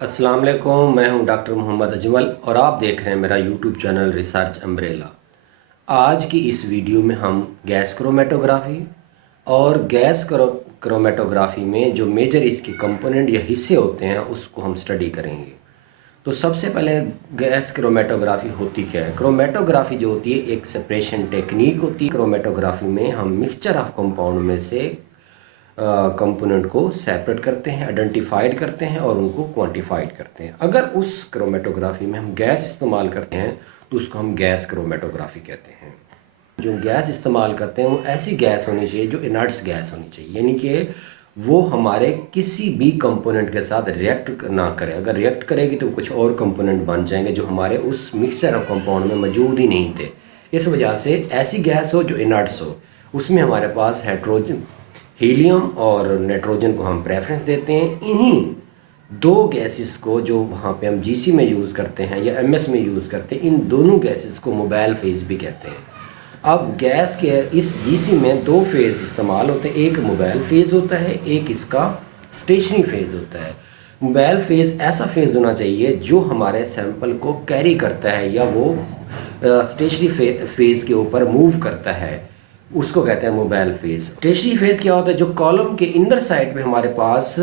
अस्सलाम वालेकुम। मैं हूं डॉक्टर मोहम्मद अजमल और आप देख रहे हैं मेरा यूट्यूब चैनल रिसर्च अम्ब्रेला। आज की इस वीडियो में हम गैस क्रोमेटोग्राफी और क्रोमेटोग्राफी में जो मेजर इसके कंपोनेंट या हिस्से होते हैं उसको हम स्टडी करेंगे। तो सबसे पहले गैस क्रोमेटोग्राफी होती क्या है। क्रोमेटोग्राफी जो होती है एक सेपरेशन टेक्निक होती है। क्रोमेटोग्राफी में हम मिक्सचर ऑफ कंपाउंड में से कंपोनेंट को सेपरेट करते हैं, आइडेंटिफाइड करते हैं और उनको क्वांटिफाइड करते हैं। अगर उस क्रोमेटोग्राफी में हम गैस इस्तेमाल करते हैं तो उसको हम गैस क्रोमेटोग्राफी कहते हैं। जो गैस इस्तेमाल करते हैं वो ऐसी गैस होनी चाहिए जो इनर्ट्स गैस होनी चाहिए, यानी कि वो हमारे किसी भी कंपोनेंट के साथ रिएक्ट ना करे। अगर रिएक्ट करेगी तो कुछ और कंपोनेंट बन जाएंगे जो हमारे उस मिक्सचर ऑफ कंपाउंड में मौजूद ही नहीं थे। इस वजह से ऐसी गैस हो जो इनर्ट्स हो, उसमें हमारे पास हाइड्रोजन, हीलियम और नाइट्रोजन को हम प्रेफरेंस देते हैं। इन्हीं दो गैसेस को जो वहाँ पे हम जीसी में यूज़ करते हैं या एमएस में यूज़ करते हैं, इन दोनों गैसेस को मोबाइल फेज़ भी कहते हैं। अब गैस के इस जीसी में दो फेज़ इस्तेमाल होते हैं, एक मोबाइल फेज़ होता है, एक इसका स्टेशनरी फेज़ होता है। मोबाइल फेज़ ऐसा फेज़ होना चाहिए जो हमारे सैंपल को कैरी करता है या वो स्टेशनरी फेज़ के ऊपर मूव करता है, उसको कहते हैं मोबाइल फेज। स्टेशनरी फेज क्या होता है, जो कॉलम के इनर साइड पे हमारे पास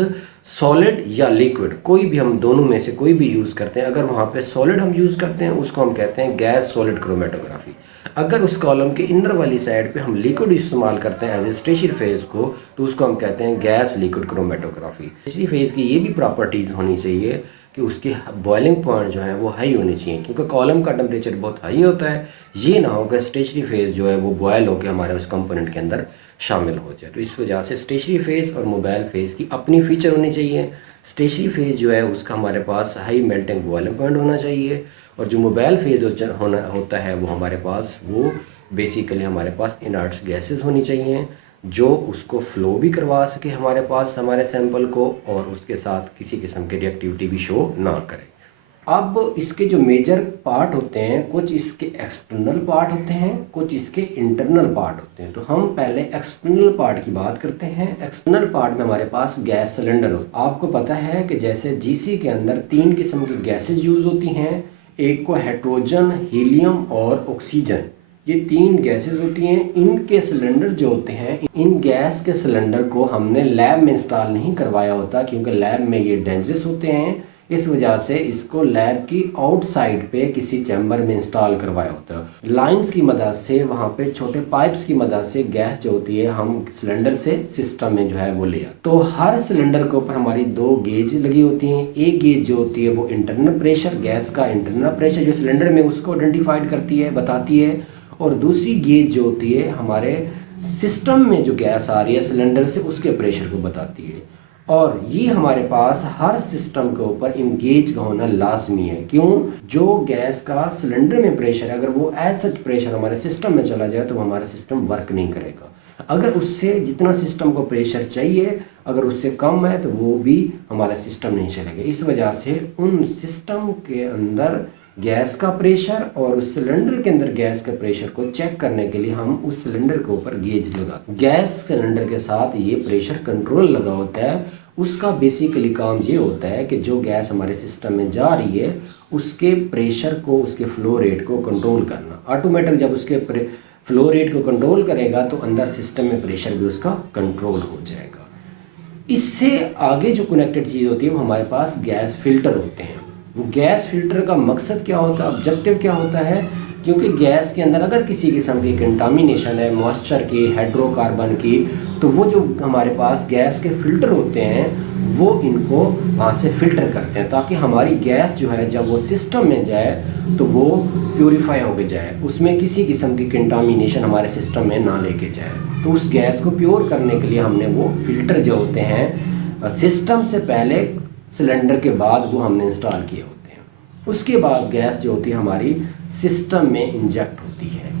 सॉलिड या लिक्विड, कोई भी हम दोनों में से कोई भी यूज़ करते हैं। अगर वहाँ पे सॉलिड हम यूज़ करते हैं उसको हम कहते हैं गैस सॉलिड क्रोमेटोग्राफी। अगर उस कॉलम के इनर वाली साइड पे हम लिक्विड इस्तेमाल करते हैं एज ए स्टेशनरी फेज को, तो उसको हम कहते हैं gas liquid chromatography. Stationary phase की ये भी प्रॉपर्टीज़ होनी चाहिए कि उसके बॉइलिंग पॉइंट जो है वो हाई होने चाहिए, क्योंकि कॉलम का टेम्परेचर बहुत हाई होता है। ये ना हो कि स्टेशनरी फेज़ जो है वो बॉयल होकर हमारे उस कंपोनेंट के अंदर शामिल हो जाए। तो इस वजह से स्टेशनरी फेज़ और मोबाइल फेज़ की अपनी फीचर होनी चाहिए। स्टेशनरी फेज़ जो है उसका हमारे पास हाई मेल्टिंग बॉइलिंग पॉइंट होना चाहिए, और जो मोबाइल फेज़ होता है वो हमारे पास वो बेसिकली हमारे पास इनर्ट्स गैसेस होनी चाहिए जो उसको फ्लो भी करवा सके हमारे पास हमारे सैंपल को, और उसके साथ किसी किस्म की रिएक्टिविटी भी शो ना करे। अब इसके जो मेजर पार्ट होते हैं, कुछ इसके एक्सटर्नल पार्ट होते हैं, कुछ इसके इंटरनल पार्ट होते हैं। तो हम पहले एक्सटर्नल पार्ट की बात करते हैं। एक्सटर्नल पार्ट में हमारे पास गैस सिलेंडर होता है। आपको पता है कि जैसे जीसी के अंदर तीन किस्म की गैसेज यूज़ होती हैं, एक को हाइड्रोजन, हीलियम और ऑक्सीजन, ये तीन गैसेस होती हैं। इनके सिलेंडर जो होते हैं, इन गैस के सिलेंडर को हमने लैब में इंस्टॉल नहीं करवाया होता, क्योंकि लैब में ये डेंजरस होते हैं। इस वजह से इसको लैब की आउटसाइड पे किसी चैम्बर में इंस्टॉल करवाया होता है। लाइंस की मदद से, वहाँ पे छोटे पाइप्स की मदद से गैस जो होती है हम सिलेंडर से सिस्टम में जो है वो ले आते। तो हर सिलेंडर के ऊपर हमारी दो गेज लगी होती हैं। एक गेज जो होती है वो इंटरनल प्रेशर, गैस का इंटरनल प्रेशर जो सिलेंडर में उसको आइडेंटिफाइड करती है, बताती है, और दूसरी गेज जो होती है हमारे सिस्टम में जो गैस आ रही है सिलेंडर से उसके प्रेशर को बताती है। और ये हमारे पास हर सिस्टम के ऊपर इन गेज का होना लाजमी है। क्यों? जो गैस का सिलेंडर में प्रेशर है, अगर वो एज सच प्रेशर हमारे सिस्टम में चला जाए तो हमारा सिस्टम वर्क नहीं करेगा। अगर उससे जितना सिस्टम को प्रेशर चाहिए, अगर उससे कम है तो वो भी हमारा सिस्टम नहीं चलेगा। इस वजह से उन सिस्टम के अंदर गैस का प्रेशर और उस सिलेंडर के अंदर गैस के प्रेशर को चेक करने के लिए हम उस सिलेंडर के ऊपर गेज लगाते हैं। गैस सिलेंडर के साथ ये प्रेशर कंट्रोल लगा होता है। उसका बेसिकली काम ये होता है कि जो गैस हमारे सिस्टम में जा रही है उसके प्रेशर को, उसके फ्लो रेट को कंट्रोल करना। ऑटोमेटिक जब उसके फ्लो रेट को कंट्रोल करेगा तो अंदर सिस्टम में प्रेशर भी उसका कंट्रोल हो जाएगा। इससे आगे जो कनेक्टेड चीज़ होती है वो हमारे पास गैस फिल्टर होते हैं। वो गैस फिल्टर का मकसद क्या होता है, ऑब्जेक्टिव क्या होता है? क्योंकि गैस के अंदर अगर किसी किस्म की कंटामिनेशन है, मॉइस्चर की, हाइड्रोकार्बन की, तो वो जो हमारे पास गैस के फिल्टर होते हैं वो इनको वहाँ से फिल्टर करते हैं, ताकि हमारी गैस जो है जब वो सिस्टम में जाए तो वो प्योरीफाई होके जाए, उसमें किसी किस्म की कंटामिनेशन हमारे सिस्टम में ना लेके जाए। तो उस गैस को प्योर करने के लिए हमने वो फिल्टर जो होते हैं सिस्टम से पहले, सिलेंडर के बाद वो हमने इंस्टॉल किए होते हैं। उसके बाद गैस जो होती है हमारी सिस्टम में इंजेक्ट होती है,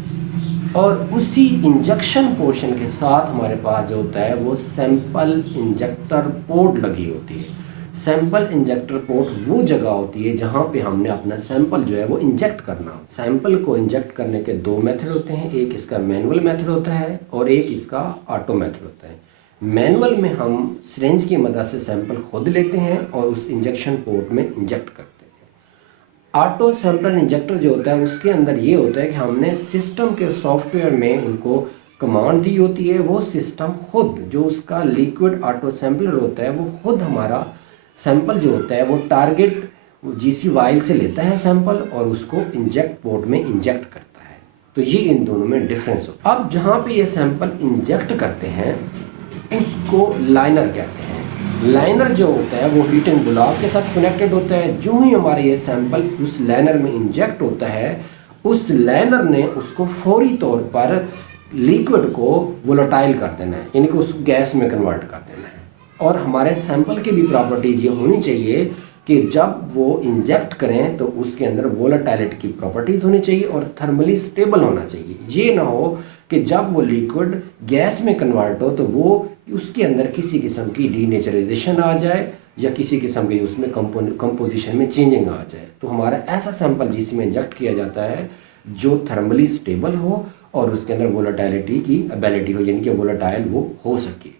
और उसी इंजेक्शन पोर्शन के साथ हमारे पास जो होता है वो सैंपल इंजेक्टर पोर्ट लगी होती है। सैंपल इंजेक्टर पोर्ट वो जगह होती है जहाँ पे हमने अपना सैंपल जो है वो इंजेक्ट करना हो। सैंपल को इंजेक्ट करने के दो मेथड होते हैं, एक इसका मैनुअल मेथड होता है और एक इसका ऑटो मेथड होता है। मैनुअल में हम सिरिंज की मदद से सैंपल खुद लेते हैं और उस इंजेक्शन पोर्ट में इंजेक्ट करते हैं। ऑटो सैंपलर इंजेक्टर जो होता है उसके अंदर ये होता है कि हमने सिस्टम के सॉफ्टवेयर में उनको कमांड दी होती है, वो सिस्टम खुद जो उसका लिक्विड ऑटो सैंपलर होता है वो खुद हमारा सैंपल जो होता है वो टारगेट जीसी वाइल से लेता है सैंपल और उसको इंजेक्ट पोर्ट में इंजेक्ट करता है। तो ये इन दोनों में डिफरेंस होता है। अब जहाँ पे ये सैंपल इंजेक्ट करते हैं उसको लाइनर कहते हैं। लाइनर जो होता है वो हीटिंग ब्लॉक के साथ कनेक्टेड होता है। जो ही हमारा ये सैंपल उस लाइनर में इंजेक्ट होता है उस लाइनर ने उसको फौरी तौर पर लिक्विड को वोलेटाइल कर देना है, यानी कि उस गैस में कन्वर्ट कर देना है। और हमारे सैंपल की भी प्रॉपर्टीज़ ये होनी चाहिए कि जब वो इंजेक्ट करें तो उसके अंदर वोलेटाइलिटी की प्रॉपर्टीज़ होनी चाहिए और थर्मली स्टेबल होना चाहिए। ये ना हो कि जब वो लिक्विड गैस में कन्वर्ट हो तो वो उसके अंदर किसी किस्म की डीनेचराइजेशन आ जाए या किसी किस्म की उसमें कंपोजिशन में चेंजिंग आ जाए। तो हमारा ऐसा सैंपल जिसमें इंजेक्ट किया जाता है जो थर्मली स्टेबल हो और उसके अंदर वोलेटाइलिटी की एबिलिटी हो, यानी कि वोलेटाइल वो हो सके।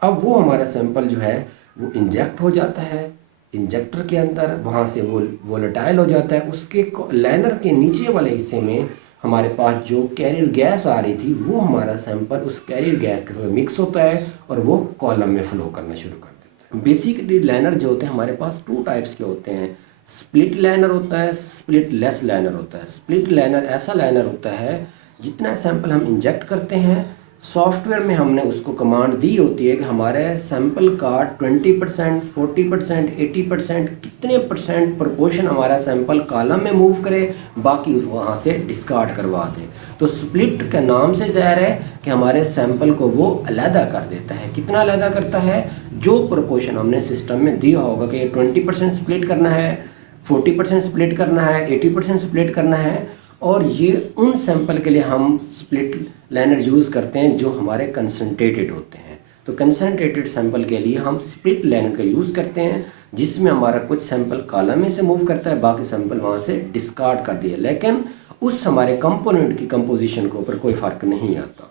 अब वो हमारा सैंपल जो है वो इंजेक्ट हो जाता है इंजेक्टर के अंदर, वहाँ से वो वोलेटाइल हो जाता है। उसके लाइनर के नीचे वाले हिस्से में हमारे पास जो कैरियर गैस आ रही थी वो हमारा सैंपल उस कैरियर गैस के साथ मिक्स होता है और वो कॉलम में फ्लो करना शुरू कर देता है। बेसिकली लाइनर जो होते हैं हमारे पास टू टाइप्स के होते हैं। स्प्लिट लाइनर होता है, स्प्लिट लेस लाइनर होता है। स्प्लिट लाइनर ऐसा लाइनर होता है जितना सैंपल हम इंजेक्ट करते हैं सॉफ्टवेयर में हमने उसको कमांड दी होती है कि हमारे सैंपल का 20%, 40%, 80% कितने परसेंट प्रोपोर्शन हमारा सैंपल कॉलम में मूव करे, बाकी वहाँ से डिस्कार्ड करवा दे। तो स्प्लिट का नाम से ज़ाहिर है कि हमारे सैंपल को वो अलहदा कर देता है। कितना अलहदा करता है? जो प्रोपोर्शन हमने सिस्टम में दिया होगा कि 20% स्प्लिट करना है, 40% स्प्लिट करना है, 80% स्प्लिट करना है। और ये उन सैंपल के लिए हम स्प्लिट लाइनर यूज़ करते हैं जो हमारे कंसनट्रेटेड होते हैं। तो कंसनट्रेटेड सैंपल के लिए हम स्प्लिट लाइनर का यूज़ करते हैं जिसमें हमारा कुछ सैंपल कॉलम में से मूव करता है, बाकी सैंपल वहाँ से डिस्कार्ड कर दिया, लेकिन उस हमारे कंपोनेंट की कंपोजिशन के ऊपर कोई फ़र्क नहीं आता।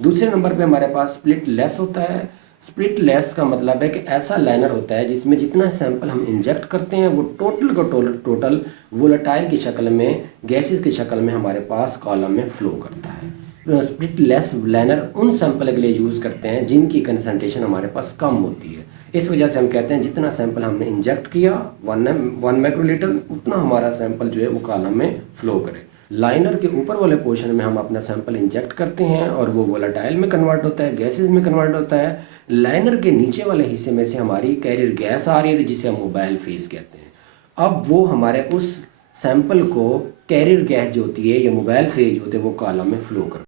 दूसरे नंबर पे हमारे पास स्प्लिट लेस होता है। स्प्लिट लेस का मतलब है कि ऐसा लाइनर होता है जिसमें जितना सैंपल हम इंजेक्ट करते हैं वो टोटल वोलेटाइल की शक्ल में, गैसेस की शक्ल में हमारे पास कॉलम में फ्लो करता है। स्प्लिट लेस लाइनर उन सैंपल के लिए यूज़ करते हैं जिनकी कंसंट्रेशन हमारे पास कम होती है। इस वजह से हम कहते हैं जितना सैंपल हमने इंजेक्ट किया 1 माइक्रोलीटर उतना हमारा सैंपल जो है वो कॉलम में फ्लो करे। लाइनर के ऊपर वाले पोर्शन में हम अपना सैंपल इंजेक्ट करते हैं और वो वोलेटाइल में कन्वर्ट होता है, गैसेस में कन्वर्ट होता है। लाइनर के नीचे वाले हिस्से में से हमारी कैरियर गैस आ रही है जिसे हम मोबाइल फेज कहते हैं। अब वो हमारे उस सैंपल को कैरियर गैस जो होती है या मोबाइल फेज होते हैं वो कॉलम में फ्लो कर